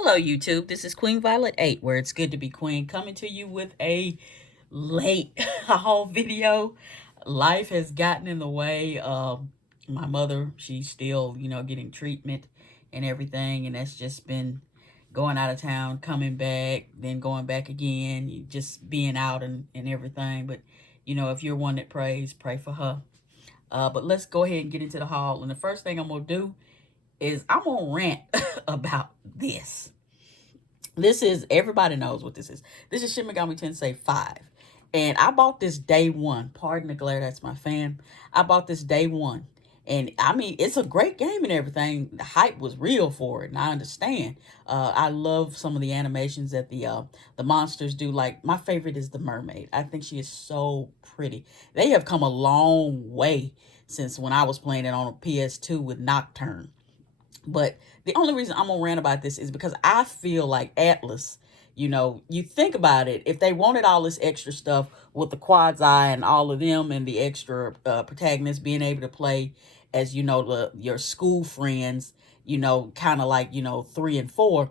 Hello, YouTube. This is Queen Violet 8, where it's good to be queen, coming to you with a late haul video. Life has gotten in the way. My mother, she's still, getting treatment and everything, and that's just been going out of town, coming back, then going back again, just being out and everything. But, if you're one that prays, pray for her. But let's go ahead and get into the haul. And the first thing I'm going to do is I'm going to rant about this. This is, everybody knows what this is. This is Shin Megami Tensei 5. And I bought this day one. Pardon the glare, that's my fan. I bought this day one. And I mean, it's a great game and everything. The hype was real for it, and I understand. I love some of the animations that the monsters do. Like, my favorite is the mermaid. I think she is so pretty. They have come a long way since when I was playing it on a PS2 with Nocturne. But the only reason I'm gonna rant about this is because I feel like Atlas, you think about it, if they wanted all this extra stuff with the quad's eye and all of them and the extra protagonists being able to play as, your school friends, kind of like, 3 and 4,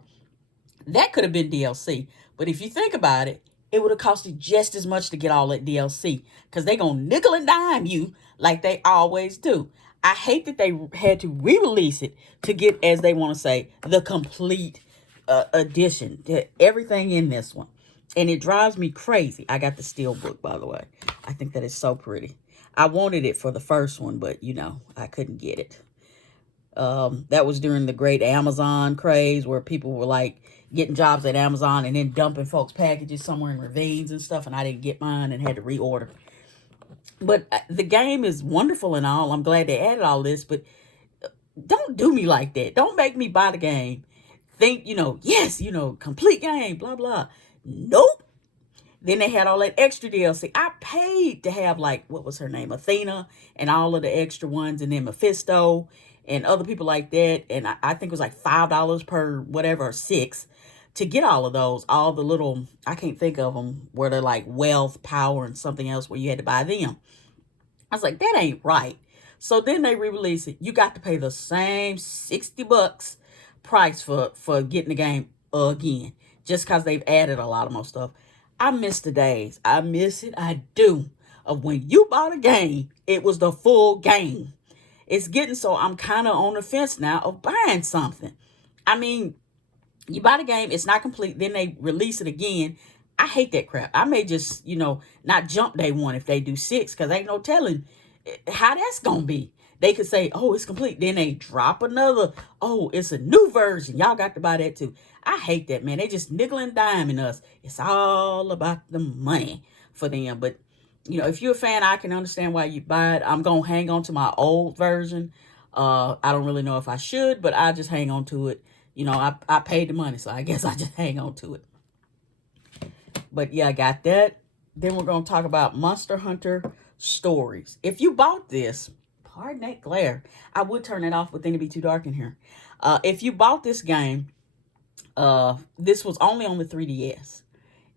that could have been DLC. But if you think about it, it would have costed just as much to get all that DLC because they gonna nickel and dime you like they always do. I hate that they had to re-release it to get, as they want to say, the complete edition to everything in this one. And it drives me crazy. I got the steel book, by the way. I think that is so pretty. I wanted it for the first one, but, I couldn't get it. That was during the great Amazon craze where people were like getting jobs at Amazon and then dumping folks' packages somewhere in ravines and stuff, and I didn't get mine and had to reorder. But the game is wonderful and all. I'm glad they added all this, but don't do me like that. Don't make me buy the game. Think, yes, complete game, blah, blah. Nope. Then they had all that extra DLC. I paid to have, like, what was her name? Athena and all of the extra ones, and then Mephisto and other people like that. And I think it was like $5 per whatever, or 6 to get all of those. All the little, I can't think of them, where they're like wealth, power, and something else where you had to buy them. I was like, that ain't right. So then they re-release it. You got to pay the same $60 price for getting the game again, just because they've added a lot of more stuff. I miss the days. I miss it. I do. Of when you bought a game, it was the full game. It's getting so I'm kind of on the fence now of buying something. I mean, you buy the game, it's not complete, then they release it again. I hate that crap. I may just, not jump day one if they do 6, because ain't no telling how that's going to be. They could say, oh, it's complete. Then they drop another, oh, it's a new version. Y'all got to buy that too. I hate that, man. They just nickel and diming us. It's all about the money for them. But, if you're a fan, I can understand why you buy it. I'm going to hang on to my old version. I don't really know if I should, but I just hang on to it. I paid the money, so I guess I just hang on to it. But yeah, I got that. Then we're going to talk about Monster Hunter Stories. If you bought this, pardon that glare, I would turn it off, but then it'd be too dark in here. If you bought this game, this was only on the 3DS.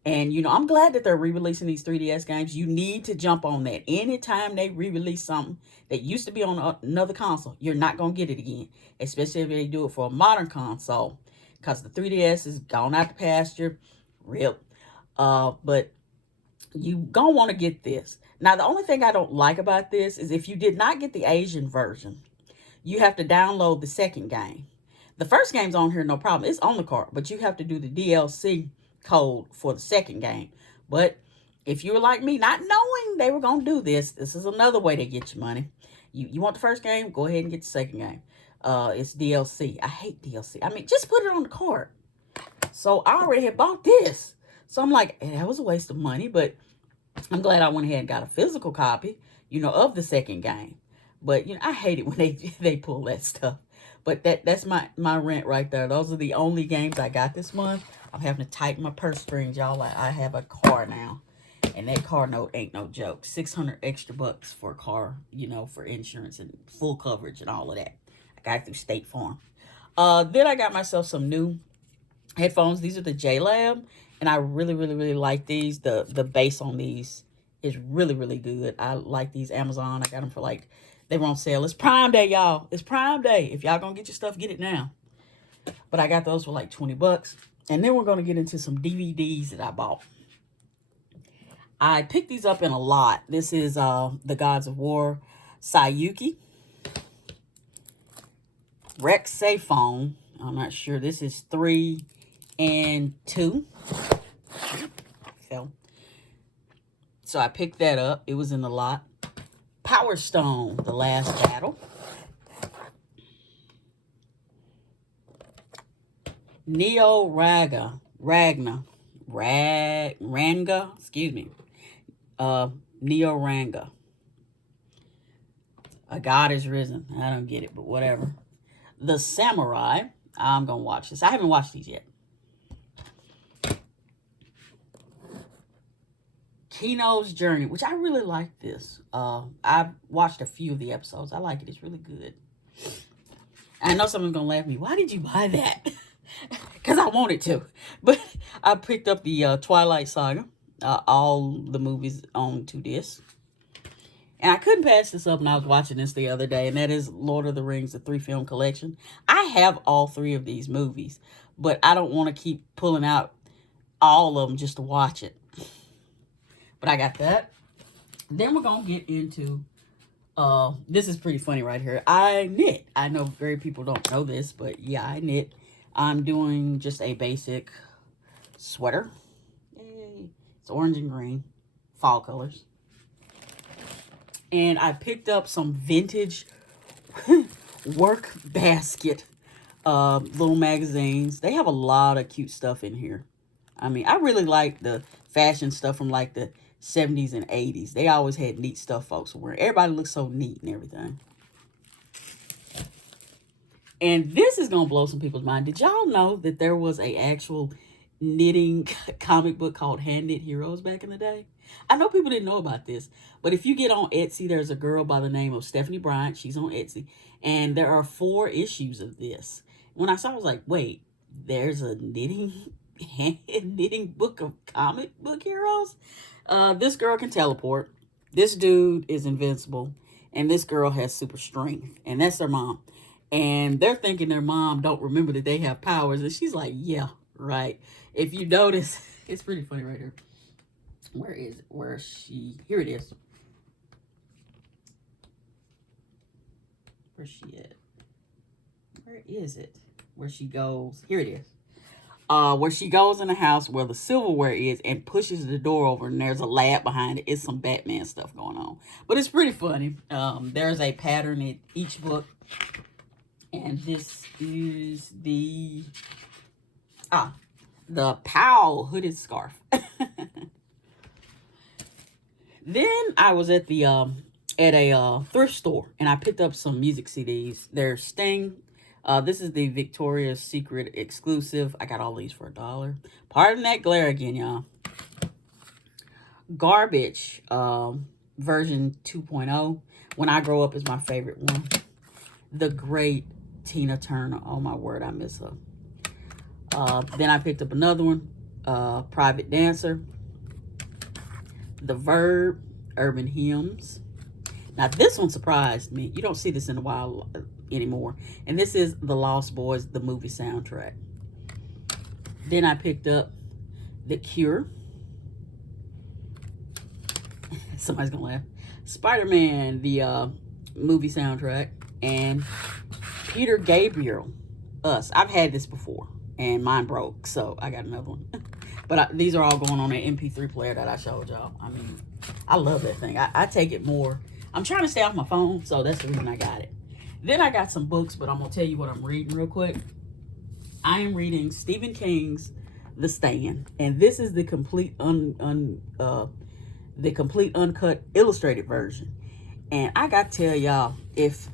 And, I'm glad that they're re-releasing these 3DS games. You need to jump on that. Anytime they re-release something that used to be on another console, you're not going to get it again. Especially if they do it for a modern console. Because the 3DS is gone out the pasture. RIP. But you gonna want to get this. Now, the only thing I don't like about this is if you did not get the Asian version, you have to download the second game. The first game's on here, no problem. It's on the cart, but you have to do the DLC code for the second game. But if you were like me, not knowing they were going to do this, this is another way to get your money. You want the first game, go ahead and get the second game. It's DLC. I hate DLC. I mean, just put it on the cart. So I already had bought this. So I'm like, that was a waste of money, but I'm glad I went ahead and got a physical copy, of the second game. But, I hate it when they pull that stuff. But that's my rent right there. Those are the only games I got this month. I'm having to tighten my purse strings, y'all. I have a car now. And that car note ain't no joke. 600 extra bucks for a car, for insurance and full coverage and all of that. I got it through State Farm. Then I got myself some new headphones. These are the J-Lab. And I really, really, really like these. The bass on these is really, really good. I like these Amazon. I got them for they were on sale. It's Prime Day, y'all. It's Prime Day. If y'all gonna get your stuff, get it now. But I got those for like 20 bucks. And then we're going to get into some DVDs that I bought. I picked these up in a lot. This is The Gods of War, Sayuki, Rex Sayphone. I'm not sure. This is 3 and 2. So I picked that up. It was in the lot. Power Stone, The Last Battle. Neo Ranga, excuse me. Neo Ranga. A God is Risen. I don't get it, but whatever. The Samurai. I'm going to watch this. I haven't watched these yet. Kino's Journey, which I really like this. I've watched a few of the episodes. I like it. It's really good. I know someone's going to laugh at me. Why did you buy that? Because I wanted to. But I picked up the Twilight Saga. All the movies on 2 discs. And I couldn't pass this up when I was watching this the other day. And that is Lord of the Rings, the 3-film collection. I have all 3 of these movies. But I don't want to keep pulling out all of them just to watch it. But I got that. Then we're going to get into, this is pretty funny right here. I knit. I know very people don't know this, but yeah, I knit. I'm doing just a basic sweater. Yay. It's orange and green. Fall colors. And I picked up some vintage work basket little magazines. They have a lot of cute stuff in here. I mean, I really like the fashion stuff from like the 70s and 80s. They always had neat stuff folks were wearing. Everybody looks so neat and everything. And this is going to blow some people's mind. Did y'all know that there was a actual knitting comic book called Hand Knit Heroes back in the day? I know people didn't know about this, but if you get on Etsy, there's a girl by the name of Stephanie Bryant. She's on Etsy, and there are 4 issues of this. When I saw it, I was like, wait, there's a knitting book of comic book heroes? This girl can teleport. This dude is invincible. And this girl has super strength. And that's their mom. And they're thinking their mom don't remember that they have powers. And she's like, yeah, right. If you notice, it's pretty funny right here. Where is it? Where is she? Here it is. Where's she at? Where is it? Where she goes? Here it is. Where she goes in the house where the silverware is and pushes the door over, and there's a lab behind it. It's some Batman stuff going on. But it's pretty funny. There's a pattern in each book. And this is the Powell hooded scarf. Then I was at the at a thrift store, and I picked up some music CDs. They're Sting. This is the Victoria's Secret exclusive. I got all these for $1. Pardon that glare again, y'all. Garbage version 2.0. When I Grow Up is my favorite one. The great Tina Turner. Oh my word, I miss her. Then I picked up another one. Private Dancer. The Verb. Urban Hymns. Now this one surprised me. You don't see this in a while anymore. And this is The Lost Boys, the movie soundtrack. Then I picked up The Cure. Somebody's gonna laugh. Spider-Man, the movie soundtrack. And Peter Gabriel, Us. I've had this before, and mine broke, so I got another one. But these are all going on an MP3 player that I showed y'all. I mean, I love that thing. I take it more. I'm trying to stay off my phone, so that's the reason I got it. Then I got some books, but I'm going to tell you what I'm reading real quick. I am reading Stephen King's The Stand, and this is the complete uncut illustrated version. And I got to tell y'all, if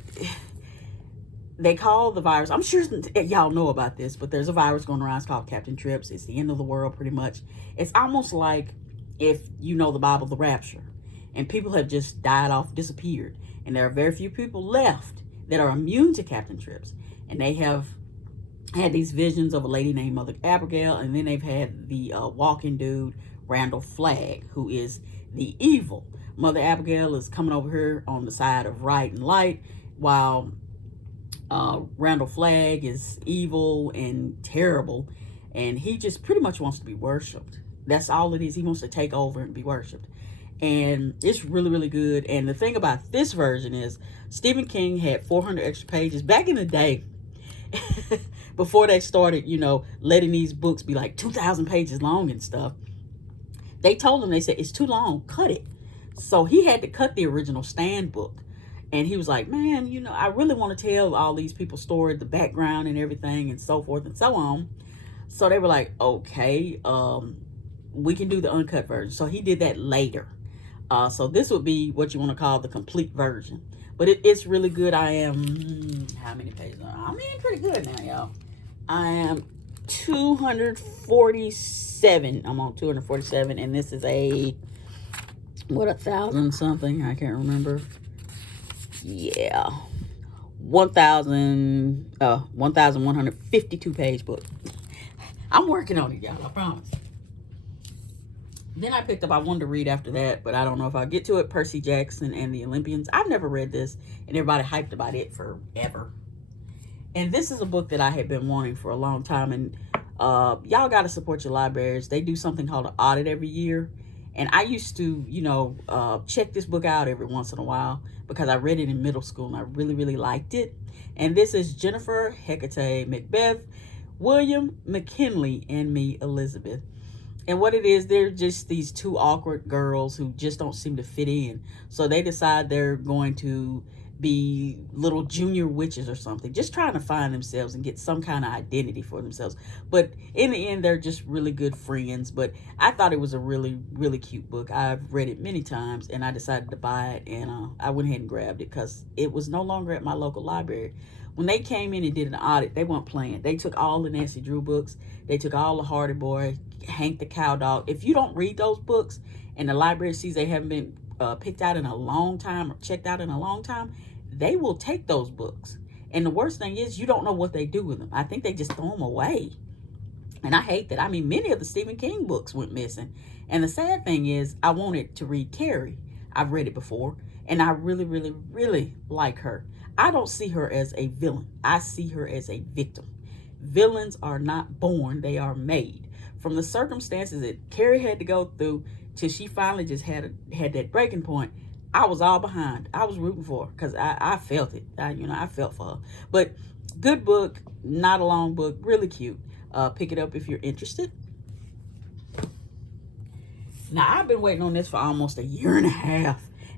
they call the virus, I'm sure y'all know about this, but there's a virus going around. It's called Captain Trips. It's the end of the world, pretty much. It's almost like, if you know the Bible, the rapture. And people have just died off, disappeared. And there are very few people left that are immune to Captain Trips. And they have had these visions of a lady named Mother Abigail. And then they've had the walking dude, Randall Flagg, who is the evil. Mother Abigail is coming over here on the side of right and light, while Randall Flagg is evil and terrible, and he just pretty much wants to be worshipped. That's all it is. He wants to take over and be worshipped. And it's really, really good. And the thing about this version is Stephen King had 400 extra pages back in the day. Before they started, you know, letting these books be like 2,000 pages long and stuff. They told him, they said, it's too long, cut it. So he had to cut the original Stand book. And he was like, man, you know, I really want to tell all these people's story, the background and everything and so forth and so on. So they were like, okay, we can do the uncut version. So he did that later. So this would be what you want to call the complete version. But it's really good. I am, how many pages? I'm in pretty good now, y'all. I am 247. I'm on 247. And this is a, what, 1,000 something? I can't remember. Yeah. 1,152 page book. I'm working on it, y'all. I promise. Then I picked up, I wanted to read after that, but I don't know if I'll get to it, Percy Jackson and the Olympians. I've never read this, and everybody hyped about it forever. And this is a book that I had been wanting for a long time, and y'all got to support your libraries. They do something called an audit every year, and I used to, you know, check this book out every once in a while because I read it in middle school, and I really, really liked it. And this is Jennifer Hecate Macbeth, William McKinley, and me, Elizabeth. And what it is, they're just these two awkward girls who just don't seem to fit in. So they decide they're going to be little junior witches or something, just trying to find themselves and get some kind of identity for themselves. But in the end, they're just really good friends. But I thought it was a really, really cute book. I've read it many times, and I decided to buy it. And I went ahead and grabbed it because it was no longer at my local library. When they came in and did an audit, they weren't playing. They took all the Nancy Drew books. They took all the Hardy Boy, Hank the Cowdog. If you don't read those books and the library sees they haven't been picked out in a long time or checked out in a long time, they will take those books. And the worst thing is you don't know what they do with them. I think they just throw them away. And I hate that. I mean, many of the Stephen King books went missing. And the sad thing is I wanted to read Carrie. I've read it before. And I really, really, really like her. I don't see her as a villain. I see her as a victim. Villains are not born, they are made. From the circumstances that Carrie had to go through till she finally just had that breaking point, I was all behind. I was rooting for her because I felt it. I felt for her. But good book, not a long book, really cute. Pick it up if you're interested. Now, I've been waiting on this for almost 1.5 years,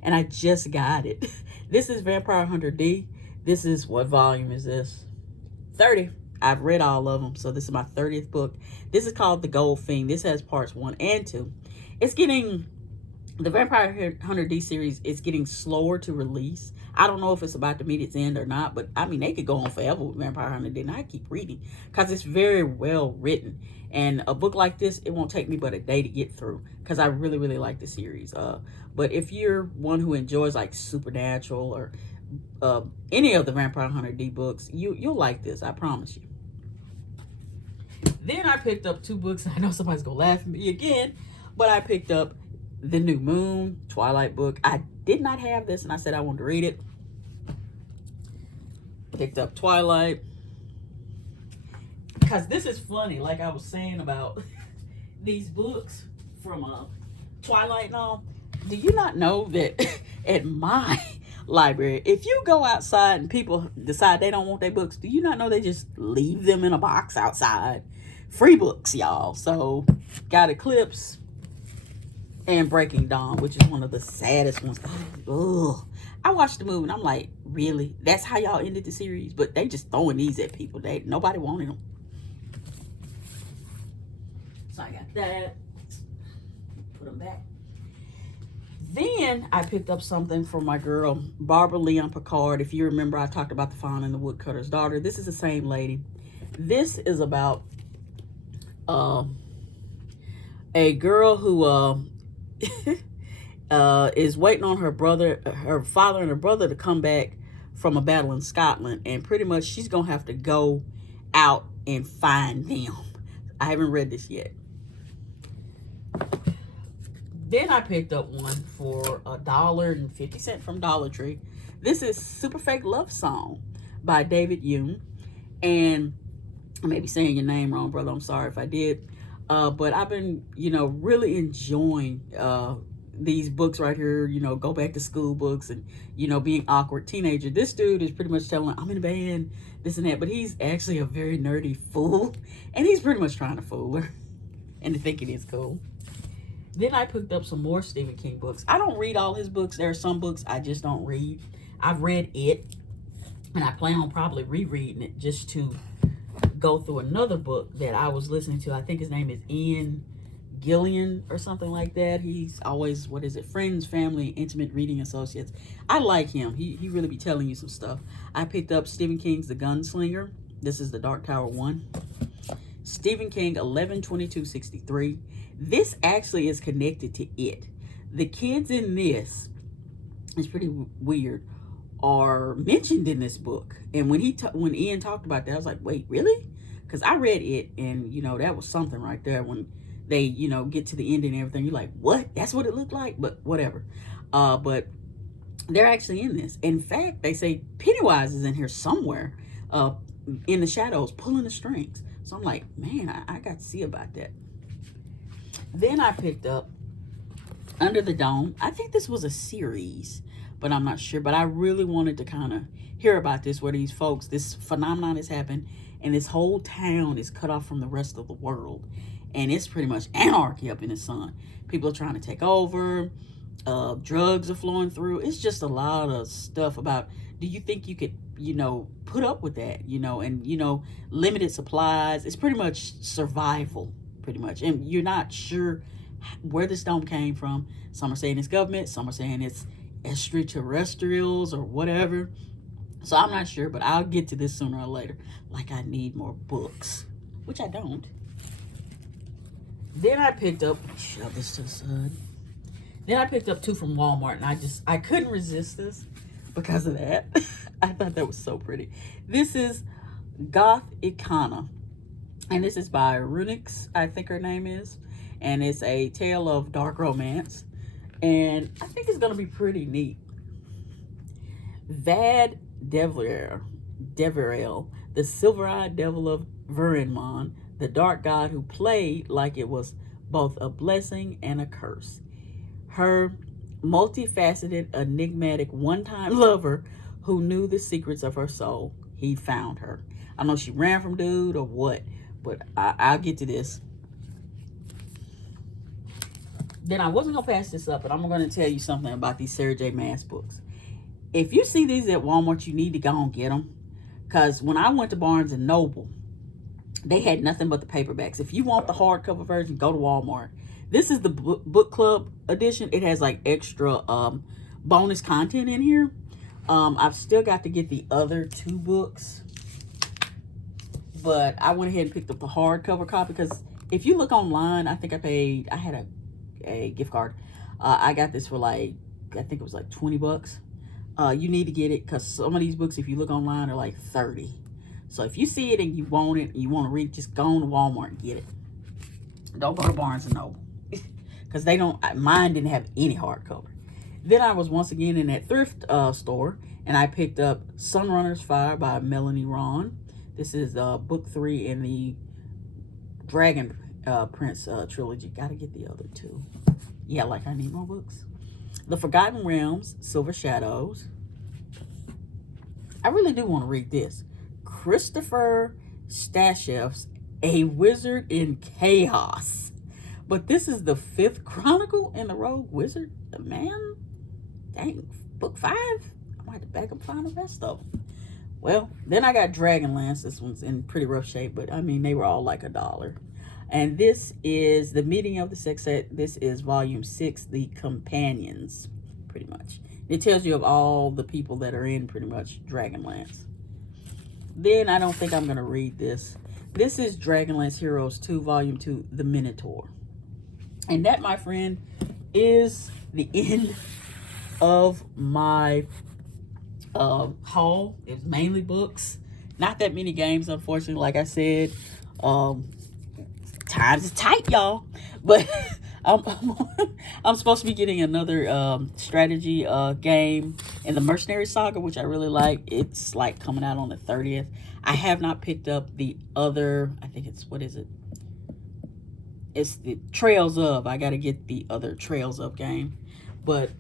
and I just got it. This is Vampire Hunter D. This is, what volume is this? 30. I've read all of them, so this is my 30th book. This is called The Gold Fiend. This has parts 1 and 2. It's getting, the Vampire Hunter D series is getting slower to release. I don't know if it's about to meet its end or not, but I mean, they could go on forever with Vampire Hunter D, and I keep reading because it's very well written. And a book like this, it won't take me but a day to get through because I really, really like the series. But if you're one who enjoys like Supernatural or any of the Vampire Hunter D books, you'll like this, I promise you. Then I picked up 2 books. I know somebody's gonna laugh at me again, but I picked up The New Moon, Twilight book. I did not have this, and I said I wanted to read it. Picked up Twilight. Because this is funny, like I was saying about these books from Twilight and all. Do you not know that at my library, if you go outside and people decide they don't want their books, do you not know they just leave them in a box outside? Free books, y'all. So, got Eclipse and Breaking Dawn, which is one of the saddest ones. Ugh. I watched the movie and I'm like, really? That's how y'all ended the series? But they just throwing these at people. Nobody wanted them. So I got that. Put them back. Then I picked up something for my girl, Barbara Leon Picard. If you remember, I talked about The Fawn and the Woodcutter's Daughter. This is the same lady. This is about a girl who is waiting on her father and her brother to come back from a battle in Scotland. And pretty much she's going to have to go out and find them. I haven't read this yet. Then I picked up one for $1.50 from Dollar Tree. This is Super Fake Love Song by David Yoon. And I may be saying your name wrong, brother. I'm sorry if I did. But I've been, really enjoying these books right here, go back to school books and, being awkward teenager. This dude is pretty much telling, I'm in a band, this and that. But he's actually a very nerdy fool. And he's pretty much trying to fool her into thinking it's cool. Then I picked up some more Stephen King books. I don't read all his books. There are some books I just don't read. I've read it. And I plan on probably rereading it just to go through another book that I was listening to. I think his name is Ian Gillian or something like that. He's always, Friends, Family, Intimate Reading Associates. I like him. He really be telling you some stuff. I picked up Stephen King's The Gunslinger. This is the Dark Tower one. Stephen King 11/22/63. This actually is connected to it. The kids in this, it's pretty weird, are mentioned in this book. And when Ian talked about that, I was like, wait, really? Because I read it, and that was something right there. When they get to the end and everything, you're like, what? That's what it looked like? But whatever. But they're actually in this. In fact, they say Pennywise is in here somewhere, in the shadows, pulling the strings. So I'm like, man, I got to see about that. Then I picked up Under the Dome. I think this was a series, but I'm not sure. But I really wanted to kind of hear about this, where these folks, this phenomenon has happened, and this whole town is cut off from the rest of the world. And it's pretty much anarchy up in the sun. People are trying to take over. Drugs are flowing through. It's just a lot of stuff about, do you think you could, put up with that, and, limited supplies. It's pretty much survival, pretty much. And you're not sure where this dome came from. Some are saying it's government. Some are saying it's extraterrestrials or whatever. So I'm not sure, but I'll get to this sooner or later. Like I need more books, which I don't. Then I picked up, shove this to the side. Then I picked up two from Walmart, and I couldn't resist this because of that. I thought that was so pretty. This is Goth Icona, and this is by Runix, I think her name is. And it's a tale of dark romance. And I think it's going to be pretty neat. Vad Devrael, the silver-eyed devil of Verenmon, the dark god who played like it was both a blessing and a curse. Her multifaceted, enigmatic, one-time lover who knew the secrets of her soul. He found her. I know she ran from dude or what, but I'll get to this. Then I wasn't going to pass this up, but I'm going to tell you something about these Sarah J. Maas books. If you see these at Walmart, you need to go and get them. Because when I went to Barnes & Noble, they had nothing but the paperbacks. If you want the hardcover version, go to Walmart. This is the book club edition. It has like extra bonus content in here. I've still got to get the other two books. But I went ahead and picked up the hardcover copy. Because if you look online, I think I had a gift card. I got this for I think it was like 20 bucks. You need to get it because some of these books, if you look online, are like 30. So if you see it and you want it, and you want to read, just go on to Walmart and get it. Don't go to Barnes & Noble because mine didn't have any hardcover. Then I was once again in that thrift store, and I picked up Sunrunner's Fire by Melanie Ron. This is book 3 in the Dragon Prince trilogy. Gotta get the other two. Yeah, I need more books. The Forgotten Realms, Silver Shadows. I really do want to read this. Christopher Stasheff's A Wizard in Chaos. But this is the 5th chronicle in the Rogue Wizard. Man, dang, book 5? I might have to back up and find the rest of them. Well, then I got Dragonlance. This one's in pretty rough shape, but I mean, they were all like $1. And this is The Meeting of the Sextet. This is volume 6, The Companions, pretty much. It tells you of all the people that are in pretty much Dragonlance. Then I don't think I'm going to read this. This is Dragonlance Heroes 2, volume 2, The Minotaur. And that, my friend, is the end of my haul. It's mainly books. Not that many games, unfortunately, like I said. Times is tight, y'all. But I'm supposed to be getting another strategy game in the Mercenary Saga, which I really like. It's like coming out on the 30th. I have not picked up the other. I think it's, what is it? It's the Trails of. I got to get the other Trails of game. But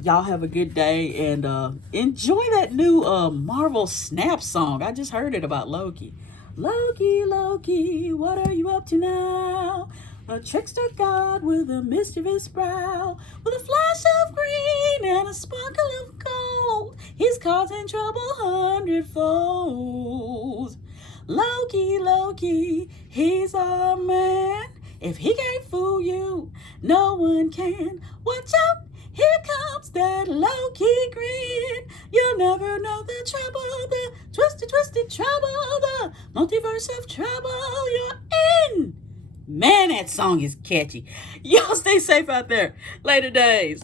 y'all have a good day and enjoy that new Marvel Snap song. I just heard it about Loki. Loki, Loki, what are you up to now? A trickster god with a mischievous brow, with a flash of green and a sparkle of gold. He's causing trouble hundredfold. Loki, Loki, he's our man. If he can't fool you, no one can. Watch out, here comes that Loki grin. You'll never know the trouble, the twisted, twisted trouble, the multiverse of trouble you're in. Man, that song is catchy. Y'all stay safe out there. Later days.